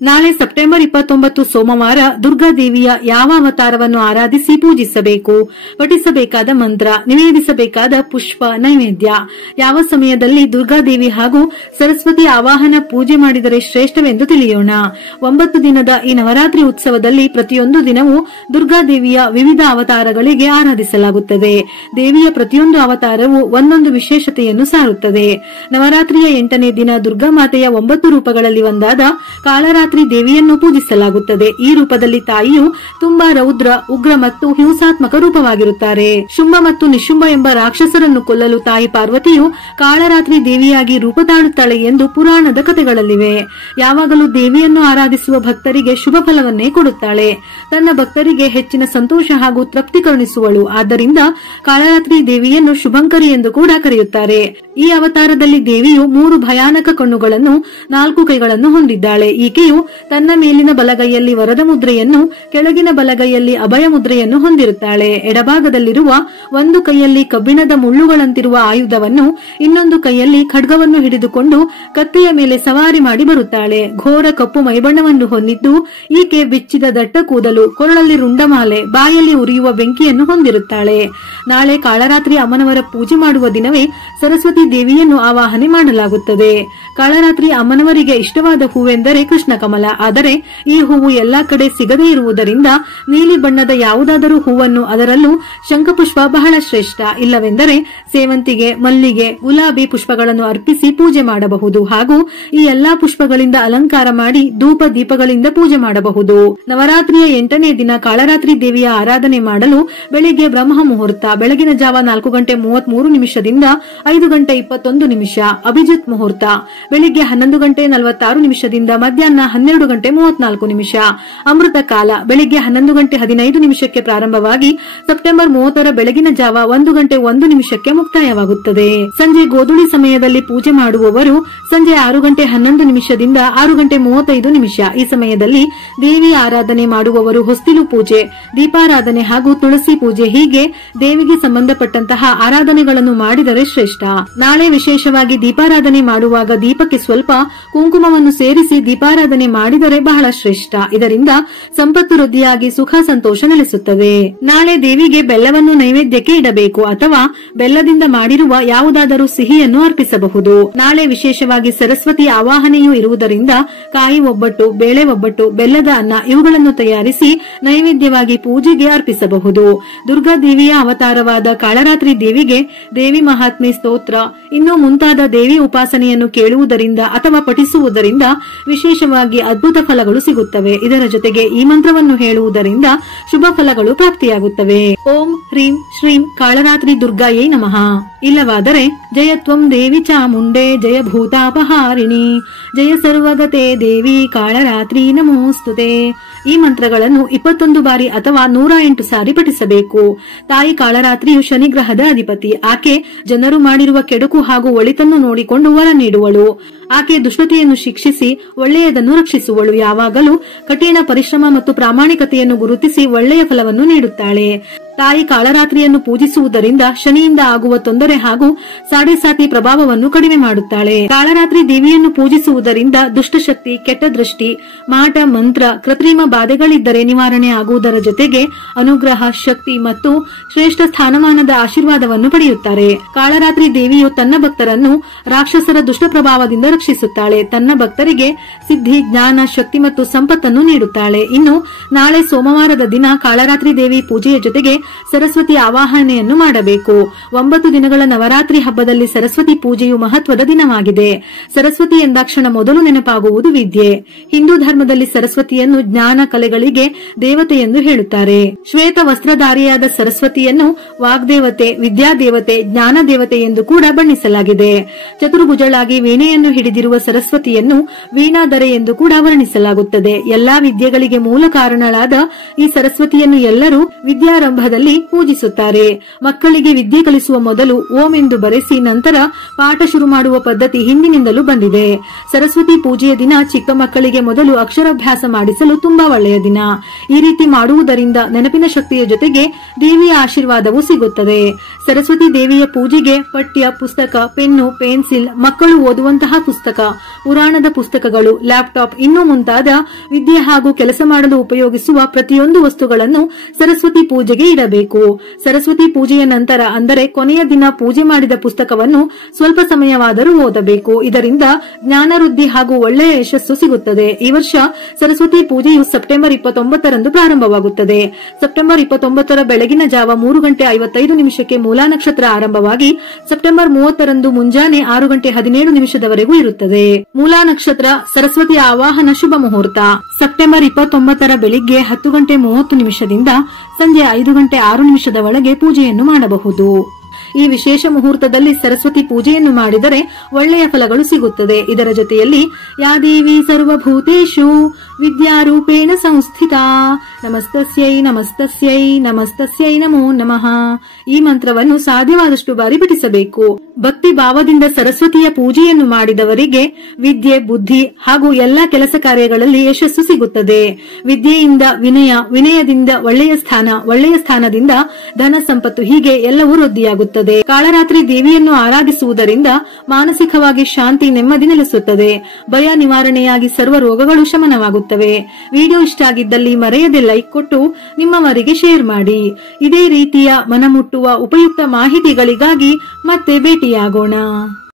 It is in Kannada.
ನಾಳೆ ಸೆಪ್ಟೆಂಬರ್ 29 ಸೋಮವಾರ ದುರ್ಗಾದೇವಿಯ ಯಾವ ಅವತಾರವನ್ನು ಆರಾಧಿಸಿ ಪೂಜಿಸಬೇಕು, ಪಠಿಸಬೇಕಾದ ಮಂತ್ರ, ನಿವೇದಿಸಬೇಕಾದ ಪುಷ್ಪ, ನೈವೇದ್ಯ, ಯಾವ ಸಮಯದಲ್ಲಿ ದುರ್ಗಾದೇವಿ ಹಾಗೂ ಸರಸ್ವತಿ ಆವಾಹನ ಪೂಜೆ ಮಾಡಿದರೆ ಶ್ರೇಷ್ಠವೆಂದು ತಿಳಿಯೋಣ. 9 ದಿನದ ಈ ನವರಾತ್ರಿ ಉತ್ಸವದಲ್ಲಿ ಪ್ರತಿಯೊಂದು ದಿನವೂ ದುರ್ಗಾದೇವಿಯ ವಿವಿಧ ಅವತಾರಗಳಿಗೆ ಆರಾಧಿಸಲಾಗುತ್ತದೆ. ದೇವಿಯ ಪ್ರತಿಯೊಂದು ಅವತಾರವು ಒಂದೊಂದು ವಿಶೇಷತೆಯನ್ನು ಸಾರುತ್ತದೆ. ನವರಾತ್ರಿಯ 8ನೇ ದಿನ ದುರ್ಗಾಮಾತೆಯ 9 ರೂಪಗಳಲ್ಲಿ ಒಂದಾದ ಕಾಳರಾತ್ರಿ ದೇವಿಯನ್ನು ಪೂಜಿಸಲಾಗುತ್ತದೆ. ಈ ರೂಪದಲ್ಲಿ ತಾಯಿಯು ತುಂಬಾ ರೌದ್ರ, ಉಗ್ರ ಮತ್ತು ಹಿಂಸಾತ್ಮಕ ರೂಪವಾಗಿರುತ್ತಾರೆ. ಶುಂಭ ಮತ್ತು ನಿಶುಂಭ ಎಂಬ ರಾಕ್ಷಸರನ್ನು ಕೊಲ್ಲಲು ತಾಯಿ ಪಾರ್ವತಿಯು ಕಾಳರಾತ್ರಿ ದೇವಿಯಾಗಿ ರೂಪ ತಾಳುತ್ತಾಳೆ ಎಂದು ಪುರಾಣದ ಕಥೆಗಳಲ್ಲಿವೆ. ಯಾವಾಗಲೂ ದೇವಿಯನ್ನು ಆರಾಧಿಸುವ ಭಕ್ತರಿಗೆ ಶುಭ ಫಲವನ್ನೇ ಕೊಡುತ್ತಾಳೆ. ತನ್ನ ಭಕ್ತರಿಗೆ ಹೆಚ್ಚಿನ ಸಂತೋಷ ಹಾಗೂ ತೃಪ್ತಿ ಕರುಣಿಸುವಳು. ಆದ್ದರಿಂದ ಕಾಳರಾತ್ರಿ ದೇವಿಯನ್ನು ಶುಭಂಕರಿ ಎಂದು ಕೂಡ ಕರೆಯುತ್ತಾರೆ. ಈ ಅವತಾರದಲ್ಲಿ ದೇವಿಯು 3 ಭಯಾನಕ ಕಣ್ಣುಗಳನ್ನು, 4 ಕೈಗಳನ್ನು ಹೊಂದಿದ್ದಾಳೆ. ಈಕೆಯು ತನ್ನ ಮೇಲಿನ ಬಲಗೈಯಲ್ಲಿ ವರದ ಮುದ್ರೆಯನ್ನು, ಕೆಳಗಿನ ಬಲಗೈಯಲ್ಲಿ ಅಭಯ ಮುದ್ರೆಯನ್ನು ಹೊಂದಿರುತ್ತಾಳೆ. ಎಡಭಾಗದಲ್ಲಿರುವ ಒಂದು ಕೈಯಲ್ಲಿ ಕಬ್ಬಿಣದ ಮುಳ್ಳುಗಳಂತಿರುವ ಆಯುಧವನ್ನು, ಇನ್ನೊಂದು ಕೈಯಲ್ಲಿ ಖಡ್ಗವನ್ನು ಹಿಡಿದುಕೊಂಡು ಕತ್ತೆಯ ಮೇಲೆ ಸವಾರಿ ಮಾಡಿ ಬರುತ್ತಾಳೆ. ಘೋರ ಕಪ್ಪು ಮೈಬಣ್ಣವನ್ನು ಹೊಂದಿದ್ದು ಈಕೆ ಬಿಚ್ಚಿದ ದಟ್ಟ ಕೂದಲು, ಕೊರಳಲ್ಲಿ ರುಂಡಮಾಲೆ, ಬಾಯಲ್ಲಿ ಉರಿಯುವ ಬೆಂಕಿಯನ್ನು ಹೊಂದಿರುತ್ತಾಳೆ. ನಾಳೆ ಕಾಳರಾತ್ರಿ ಅಮ್ಮನವರ ಪೂಜೆ ಮಾಡುವ ದಿನವೇ ಸರಸ್ವತಿ ದೇವಿಯನ್ನು ಆವಾಹನೆ ಮಾಡಲಾಗುತ್ತದೆ. ಕಾಳರಾತ್ರಿ ಅಮ್ಮನವರಿಗೆ ಇಷ್ಟವಾದ ಹೂವೆಂದರೆ ಕೃಷ್ಣ ಕಮಲ. ಆದರೆ ಈ ಹೂವು ಎಲ್ಲಾ ಕಡೆ ಸಿಗದೇ ಇರುವುದರಿಂದ ನೀಲಿ ಬಣ್ಣದ ಯಾವುದಾದರೂ ಹೂವನ್ನು, ಅದರಲ್ಲೂ ಶಂಖಪುಷ್ಪ ಬಹಳ ಶ್ರೇಷ್ಠ. ಇಲ್ಲವೆಂದರೆ ಸೇವಂತಿಗೆ, ಮಲ್ಲಿಗೆ, ಗುಲಾಬಿ ಪುಷ್ಪಗಳನ್ನು ಅರ್ಪಿಸಿ ಪೂಜೆ ಮಾಡಬಹುದು. ಹಾಗೂ ಈ ಎಲ್ಲಾ ಪುಷ್ಪಗಳಿಂದ ಅಲಂಕಾರ ಮಾಡಿ ಧೂಪ ದೀಪಗಳಿಂದ ಪೂಜೆ ಮಾಡಬಹುದು. ನವರಾತ್ರಿಯ 8ನೇ ದಿನ ಕಾಳರಾತ್ರಿ ದೇವಿಯ ಆರಾಧನೆ ಮಾಡಲು ಬೆಳಿಗ್ಗೆ ಬ್ರಹ್ಮ ಮುಹೂರ್ತ, ಬೆಳಗಿನ ಜಾವ 4:33 5:21 ಅಭಿಜಿತ್ ಮುಹೂರ್ತ, ಬೆಳಿಗ್ಗೆ 11:46 ಮಧ್ಯಾಹ್ನ 12:34 ಅಮೃತ ಕಾಲ, ಬೆಳಿಗ್ಗೆ 11:15 ಪ್ರಾರಂಭವಾಗಿ ಸೆಪ್ಟೆಂಬರ್ 30 ಬೆಳಗಿನ ಜಾವ 1:01 ಮುಕ್ತಾಯವಾಗುತ್ತದೆ. ಸಂಜೆ ಗೋಧೂಳಿ ಸಮಯದಲ್ಲಿ ಪೂಜೆ ಮಾಡುವವರು ಸಂಜೆ 6:11 6:35 ಈ ಸಮಯದಲ್ಲಿ ದೇವಿ ಆರಾಧನೆ ಮಾಡುವವರು ಹೊಸ್ತಿಲು ಪೂಜೆ, ದೀಪಾರಾಧನೆ ಹಾಗೂ ತುಳಸಿ ಪೂಜೆ, ಹೀಗೆ ದೇವಿಗೆ ಸಂಬಂಧಪಟ್ಟಂತಹ ಆರಾಧನೆಗಳನ್ನು ಮಾಡಿದರೆ ಶ್ರೇಷ್ಠ. ನಾಳೆ ವಿಶೇಷವಾಗಿ ದೀಪಾರಾಧನೆ ಮಾಡುವಾಗ ದೀಪಕ್ಕೆ ಸ್ವಲ್ಪ ಕುಂಕುಮವನ್ನು ಸೇರಿಸಿ ದೀಪಾರಾಧನೆ ಮಾಡಿದರೆ ಬಹಳ ಶ್ರೇಷ್ಠ. ಇದರಿಂದ ಸಂಪತ್ತು ವೃದ್ಧಿಯಾಗಿ ಸುಖ ಸಂತೋಷ ನೆಲೆಸುತ್ತದೆ. ನಾಳೆ ದೇವಿಗೆ ಬೆಲ್ಲವನ್ನು ನೈವೇದ್ಯಕ್ಕೆ ಇಡಬೇಕು ಅಥವಾ ಬೆಲ್ಲದಿಂದ ಮಾಡಿರುವ ಯಾವುದಾದರೂ ಸಿಹಿಯನ್ನು ಅರ್ಪಿಸಬಹುದು. ನಾಳೆ ವಿಶೇಷವಾಗಿ ಸರಸ್ವತಿ ಆವಾಹನೆಯೂ ಇರುವುದರಿಂದ ಕಾಯಿ ಒಬ್ಬಟ್ಟು, ಬೇಳೆ ಒಬ್ಬಟ್ಟು, ಬೆಲ್ಲದ ಅನ್ನ ಇವುಗಳನ್ನು ತಯಾರಿಸಿ ನೈವೇದ್ಯವಾಗಿ ಪೂಜೆಗೆ ಅರ್ಪಿಸಬಹುದು. ದುರ್ಗಾದೇವಿಯ ಅವತಾರವಾದ ಕಾಳರಾತ್ರಿ ದೇವಿಗೆ ದೇವಿ ಮಹಾತ್ಮೆ ಸ್ತೋತ್ರ ಇನ್ನೂ ಮುಂತಾದ ದೇವಿ ಉಪಾಸನೆಯನ್ನು ಕೇಳುವುದರಿಂದ ಅಥವಾ ಪಠಿಸುವುದರಿಂದ ವಿಶೇಷವಾಗಿ ಅದ್ಭುತ ಫಲಗಳು ಸಿಗುತ್ತವೆ. ಇದರ ಜೊತೆಗೆ ಈ ಮಂತ್ರವನ್ನು ಹೇಳುವುದರಿಂದ ಶುಭ ಫಲಗಳು ಪ್ರಾಪ್ತಿಯಾಗುತ್ತವೆ. ಓಂ ಹ್ರೀಂ ಶ್ರೀಂ ಕಾಳರಾತ್ರಿ ದುರ್ಗಾಯೈ ನಮಃ. ಇಲ್ಲವಾದರೆ ಜಯತ್ವಂ ದೇವಿ ಚಾಮುಂಡೆ ಜಯ ಭೂತಾಪಹಾರಿಣಿ ಜಯ ಸರ್ವಗತೆ ದೇವಿ ಕಾಳರಾತ್ರಿ ನಮೋಸ್ತುತೆ. ಈ ಮಂತ್ರಗಳನ್ನು 21 ಬಾರಿ ಅಥವಾ 108 ಸಾರಿ ಪಠಿಸಬೇಕು. ತಾಯಿ ಕಾಳರಾತ್ರಿಯು ಶನಿಗ್ರಹದ ಅಧಿಪತಿ. ಆಕೆ ಜನರು ಮಾಡಿರುವ ಕೆಡುಕು ಹಾಗೂ ಒಳಿತನ್ನು ನೋಡಿಕೊಂಡು ವರ ನೀಡುವಳು. ಆಕೆ ದುಷ್ಟತೆಯನ್ನು ಶಿಕ್ಷಿಸಿ ಒಳ್ಳೆಯದನ್ನು ರಕ್ಷಿಸುವಳು. ಯಾವಾಗಲೂ ಕಠಿಣ ಪರಿಶ್ರಮ ಮತ್ತು ಪ್ರಾಮಾಣಿಕತೆಯನ್ನು ಗುರುತಿಸಿ ಒಳ್ಳೆಯ ಫಲವನ್ನು ನೀಡುತ್ತಾಳೆ. ತಾಯಿ ಕಾಳರಾತ್ರಿಯನ್ನು ಪೂಜಿಸುವುದರಿಂದ ಶನಿಯಿಂದ ಆಗುವ ತೊಂದರೆ ಹಾಗೂ ಸಾಡೆಸಾತಿ ಪ್ರಭಾವವನ್ನು ಕಡಿಮೆ ಮಾಡುತ್ತಾಳೆ. ಕಾಳರಾತ್ರಿ ದೇವಿಯನ್ನು ಪೂಜಿಸುವುದರಿಂದ ದುಷ್ಟಶಕ್ತಿ, ಕೆಟ್ಟ ದೃಷ್ಟಿ, ಮಾಟ, ಮಂತ್ರ, ಕೃತ್ರಿಮ ಬಾಧೆಗಳಿದ್ದರೆ ನಿವಾರಣೆ ಆಗುವುದರ ಜೊತೆಗೆ ಅನುಗ್ರಹ, ಶಕ್ತಿ ಮತ್ತು ಶ್ರೇಷ್ಠ ಸ್ಥಾನಮಾನದ ಆಶೀರ್ವಾದವನ್ನು ಪಡೆಯುತ್ತಾರೆ. ಕಾಳರಾತ್ರಿ ದೇವಿಯು ತನ್ನ ಭಕ್ತರನ್ನು ರಾಕ್ಷಸರ ದುಷ್ಟ ಪ್ರಭಾವದಿಂದ ರಕ್ಷಿಸುತ್ತಾಳೆ. ತನ್ನ ಭಕ್ತರಿಗೆ ಸಿದ್ಧಿ, ಜ್ಞಾನ, ಶಕ್ತಿ ಮತ್ತು ಸಂಪತ್ತನ್ನು ನೀಡುತ್ತಾಳೆ. ಇನ್ನು ನಾಳೆ ಸೋಮವಾರದ ದಿನ ಕಾಳರಾತ್ರಿ ದೇವಿ ಪೂಜೆಯ ಜೊತೆಗೆ ಸರಸ್ವತಿ ಆವಾಹನೆಯನ್ನು ಮಾಡಬೇಕು. 9 ದಿನಗಳ ನವರಾತ್ರಿ ಹಬ್ಬದಲ್ಲಿ ಸರಸ್ವತಿ ಪೂಜೆಯು ಮಹತ್ವದ ದಿನವಾಗಿದೆ. ಸರಸ್ವತಿ ಎಂದಾಕ್ಷಣ ಮೊದಲು ನೆನಪಾಗುವುದು ವಿದ್ಯೆ. ಹಿಂದೂ ಧರ್ಮದಲ್ಲಿ ಸರಸ್ವತಿಯನ್ನು ಜ್ಞಾನ, ಕಲೆಗಳಿಗೆ ದೇವತೆ ಎಂದು ಹೇಳುತ್ತಾರೆ. ಶ್ವೇತ ವಸ್ತ್ರಧಾರಿಯಾದ ಸರಸ್ವತಿಯನ್ನು ವಾಗ್ದೇವತೆ, ವಿದ್ಯಾದೇವತೆ, ಜ್ಞಾನ ದೇವತೆ ಎಂದು ಕೂಡ ಬಣ್ಣಿಸಲಾಗಿದೆ. ಚತುರ್ಭುಜಳಾಗಿ ವೀಣೆಯನ್ನು ಹಿಡಿದಿರುವ ಸರಸ್ವತಿಯನ್ನು ವೀಣಾಧರೆ ಎಂದು ಕೂಡ ವರ್ಣಿಸಲಾಗುತ್ತದೆ. ಎಲ್ಲಾ ವಿದ್ಯೆಗಳಿಗೆ ಮೂಲ ಕಾರಣಳಾದ ಈ ಸರಸ್ವತಿಯನ್ನು ಎಲ್ಲರೂ ವಿದ್ಯಾರಂಭದ ಸಂದರ್ಭದಲ್ಲಿ ಪೂಜಿಸುತ್ತಾರೆ. ಮಕ್ಕಳಿಗೆ ವಿದ್ಯೆ ಕಲಿಸುವ ಮೊದಲು ಓಂ ಎಂದು ಬರೆಸಿ ನಂತರ ಪಾಠ ಶುರು ಮಾಡುವ ಪದ್ಧತಿ ಹಿಂದಿನಿಂದಲೂ ಬಂದಿದೆ. ಸರಸ್ವತಿ ಪೂಜೆಯ ದಿನ ಚಿಕ್ಕ ಮಕ್ಕಳಿಗೆ ಮೊದಲು ಅಕ್ಷರಾಭ್ಯಾಸ ಮಾಡಿಸಲು ತುಂಬಾ ಒಳ್ಳೆಯ ದಿನ. ಈ ರೀತಿ ಮಾಡುವುದರಿಂದ ನೆನಪಿನ ಶಕ್ತಿಯ ಜೊತೆಗೆ ದೇವಿಯ ಆಶೀರ್ವಾದವೂ ಸಿಗುತ್ತದೆ. ಸರಸ್ವತಿ ದೇವಿಯ ಪೂಜೆಗೆ ಪಠ್ಯ ಪುಸ್ತಕ, ಪೆನ್ನು, ಪೆನ್ಸಿಲ್, ಮಕ್ಕಳು ಓದುವಂತಹ ಪುಸ್ತಕ, ಪುರಾಣದ ಪುಸ್ತಕಗಳು, ಲ್ಯಾಪ್ಟಾಪ್ ಇನ್ನೂ ಮುಂತಾದ ವಿದ್ಯೆ ಹಾಗೂ ಕೆಲಸ ಮಾಡಲು ಉಪಯೋಗಿಸುವ ಪ್ರತಿಯೊಂದು ವಸ್ತುಗಳನ್ನು ಸರಸ್ವತಿ ಪೂಜೆಗೆ ಇಡಬೇಕು. ಸರಸ್ವತಿ ಪೂಜೆಯ ನಂತರ ಅಂದರೆ ಕೊನೆಯ ದಿನ ಪೂಜೆ ಮಾಡಿದ ಪುಸ್ತಕವನ್ನು ಸ್ವಲ್ಪ ಸಮಯವಾದರೂ ಓದಬೇಕು. ಇದರಿಂದ ಜ್ಞಾನವೃದ್ಧಿ ಹಾಗೂ ಒಳ್ಳೆಯ ಯಶಸ್ಸು ಸಿಗುತ್ತದೆ. ಈ ವರ್ಷ ಸರಸ್ವತಿ ಪೂಜೆಯು ಸೆಪ್ಟೆಂಬರ್ 29ರಂದು ಪ್ರಾರಂಭವಾಗುತ್ತದೆ. ಸೆಪ್ಟೆಂಬರ್ 29ರ ಬೆಳಗಿನ ಜಾವ 3:55 ಮೂಲಾ ನಕ್ಷತ್ರ ಆರಂಭವಾಗಿ ಸೆಪ್ಟೆಂಬರ್ 30ರಂದು ಮುಂಜಾನೆ 6:17 ಇರುತ್ತದೆ. ಮೂಲಾ ನಕ್ಷತ್ರ ಸರಸ್ವತಿ ಆವಾಹನ ಶುಭ ಮುಹೂರ್ತ ಸೆಪ್ಟೆಂಬರ್ 29ರ ಬೆಳಿಗ್ಗೆ 10:30 ಸಂಜೆ 5:06 ಪೂಜೆಯನ್ನು ಮಾಡಬಹುದು. ಈ ವಿಶೇಷ ಮುಹೂರ್ತದಲ್ಲಿ ಸರಸ್ವತಿ ಪೂಜೆಯನ್ನು ಮಾಡಿದರೆ ಒಳ್ಳೆಯ ಫಲಗಳು ಸಿಗುತ್ತದೆ. ಇದರ ಜೊತೆಯಲ್ಲಿ ಯಾ ದೇವಿ ಸರ್ವಭೂತೇಷು ವಿದ್ಯಾರೂಪೇಣ ಸಂಸ್ಥಿತಾ ನಮಸ್ತಸ್ಯೈ ನಮಸ್ತಸ್ಯೈ ನಮಸ್ತಸ್ಯೈ ನಮೋ ನಮಃ ಈ ಮಂತ್ರವನ್ನು ಸಾಧ್ಯವಾದಷ್ಟು ಬಾರಿ ಪಠಿಸಬೇಕು. ಭಕ್ತಿ ಭಾವದಿಂದ ಸರಸ್ವತಿಯ ಪೂಜೆಯನ್ನು ಮಾಡಿದವರಿಗೆ ವಿದ್ಯೆ, ಬುದ್ಧಿ ಹಾಗೂ ಎಲ್ಲಾ ಕೆಲಸ ಕಾರ್ಯಗಳಲ್ಲಿ ಯಶಸ್ಸು ಸಿಗುತ್ತದೆ. ವಿದ್ಯೆಯಿಂದ ವಿನಯ, ವಿನಯದಿಂದ ಒಳ್ಳೆಯ ಸ್ಥಾನ, ಒಳ್ಳೆಯ ಸ್ಥಾನದಿಂದ ಧನ ಸಂಪತ್ತು, ಹೀಗೆ ಎಲ್ಲವೂ ವೃದ್ಧಿಯಾಗುತ್ತದೆ. ಕಾಳರಾತ್ರಿ ದೇವಿಯನ್ನು ಆರಾಧಿಸುವುದರಿಂದ ಮಾನಸಿಕವಾಗಿ ಶಾಂತಿ, ನೆಮ್ಮದಿ ನೆಲೆಸುತ್ತದೆ. ಭಯ ನಿವಾರಣೆಯಾಗಿ ಸರ್ವ ರೋಗಗಳು ಶಮನವಾಗುತ್ತವೆ. ವಿಡಿಯೋ ಇಷ್ಟ ಆಗಿದ್ದಲ್ಲಿ ಮರೆಯದೆ ಲೈಕ್ ಕೊಟ್ಟು ನಿಮ್ಮವರಿಗೆ ಶೇರ್ ಮಾಡಿ. ಇದೇ ರೀತಿಯ ಮನಮುಟ್ಟುವ ಉಪಯುಕ್ತ ಮಾಹಿತಿಗಳಿಗಾಗಿ ಮತ್ತೆ ಭೇಟಿಯಾಗೋಣ.